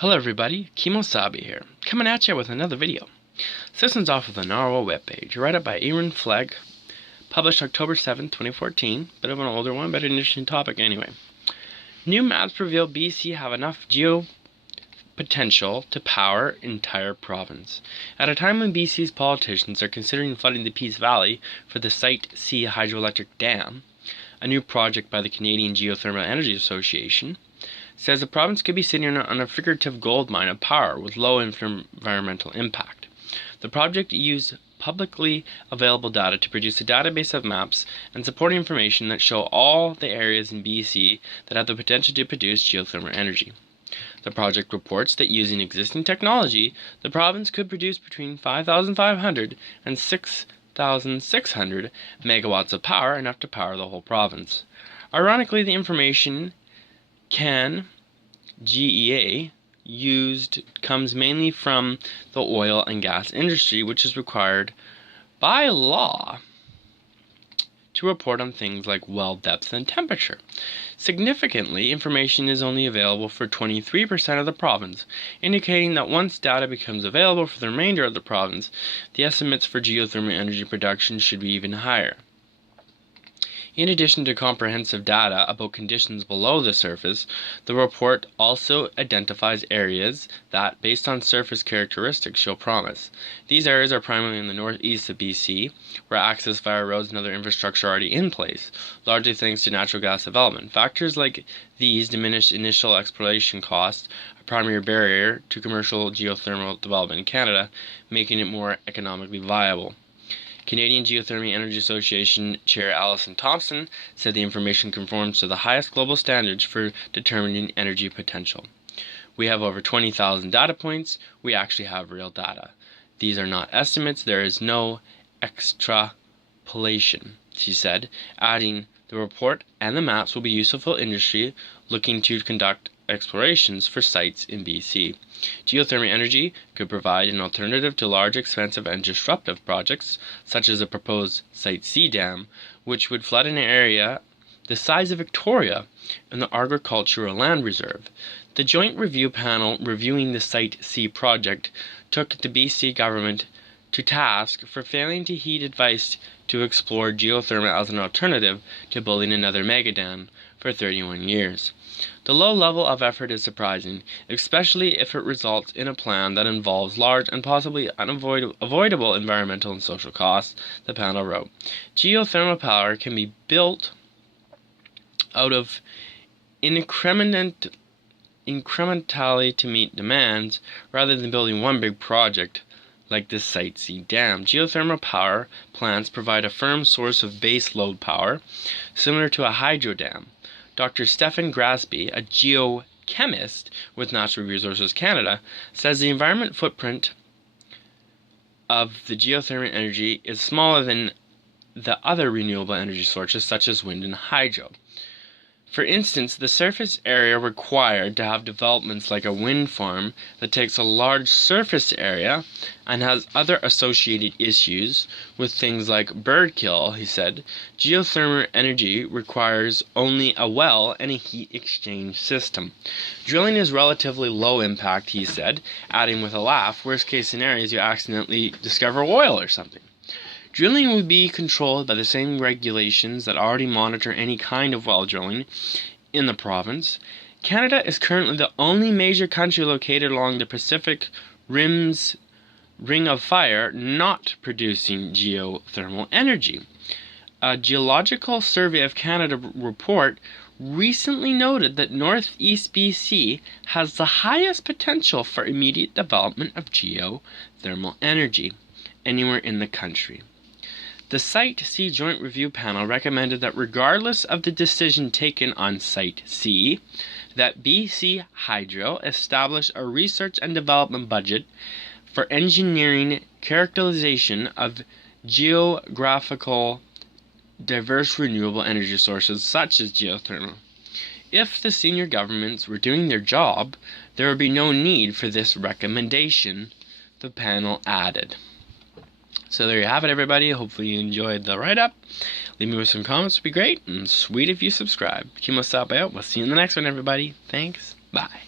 Hello everybody, Kemo Sabi here, coming at you with another video. So this one's off of the Narrated webpage, right up by Erin, Flegg, published October 7, 2014, bit of an older one, but an interesting topic anyway. New maps reveal BC have enough geo potential to power entire province. At a time when BC's politicians are considering flooding the Peace Valley for the Site C hydroelectric dam, a new project by the Canadian Geothermal Energy Association, says the province could be sitting on a figurative gold mine of power with low environmental impact. The project used publicly available data to produce a database of maps and supporting information that show all the areas in BC that have the potential to produce geothermal energy. The project reports that using existing technology, the province could produce between 5,500 and 6,600 megawatts of power, enough to power the whole province. Ironically, the information GEA used comes mainly from the oil and gas industry, which is required by law to report on things like well depth and temperature. Significantly, information is only available for 23% of the province, indicating that once data becomes available for the remainder of the province, the estimates for geothermal energy production should be even higher. In addition to comprehensive data about conditions below the surface, the report also identifies areas that, based on surface characteristics, show promise. These areas are primarily in the northeast of BC, where access via roads and other infrastructure are already in place, largely thanks to natural gas development. Factors like these diminish initial exploration costs, a primary barrier to commercial geothermal development in Canada, making it more economically viable. Canadian Geothermal Energy Association Chair Alison Thompson said the information conforms to the highest global standards for determining energy potential. We have over 20,000 data points. We actually have real data. These are not estimates. There is no extrapolation, she said, adding the report and the maps will be useful for industry looking to conduct explorations for sites in BC. Geothermal energy could provide an alternative to large, expensive, and disruptive projects, such as a proposed Site C dam, which would flood an area the size of Victoria in the Agricultural Land Reserve. The joint review panel reviewing the Site C project took the BC government to task for failing to heed advice to explore geothermal as an alternative to building another megadam for 31 years. The low level of effort is surprising, especially if it results in a plan that involves large and possibly unavoidable environmental and social costs, the panel wrote. Geothermal power can be built out of incrementally to meet demands, rather than building one big project like this Site C dam. Geothermal power plants provide a firm source of base load power, similar to a hydro dam. Dr. Stephen Grasby, a geochemist with Natural Resources Canada, says the environment footprint of the geothermal energy is smaller than the other renewable energy sources such as wind and hydro. For instance, the surface area required to have developments like a wind farm that takes a large surface area and has other associated issues with things like bird kill, he said. Geothermal energy requires only a well and a heat exchange system. Drilling is relatively low impact, he said, adding with a laugh, worst case scenario is you accidentally discover oil or something. Drilling would be controlled by the same regulations that already monitor any kind of well drilling in the province. Canada is currently the only major country located along the Pacific Rim's Ring of Fire not producing geothermal energy. A Geological Survey of Canada report recently noted that northeast BC has the highest potential for immediate development of geothermal energy anywhere in the country. The Site C Joint Review Panel recommended that regardless of the decision taken on Site C, that BC Hydro establish a research and development budget for engineering characterization of geographical diverse renewable energy sources such as geothermal. If the senior governments were doing their job, there would be no need for this recommendation, the panel added. So there you have it, everybody. Hopefully you enjoyed the write-up. Leave me with some comments, would be great. And sweet if you subscribe. Kemo Sabi out. We'll see you in the next one, everybody. Thanks. Bye.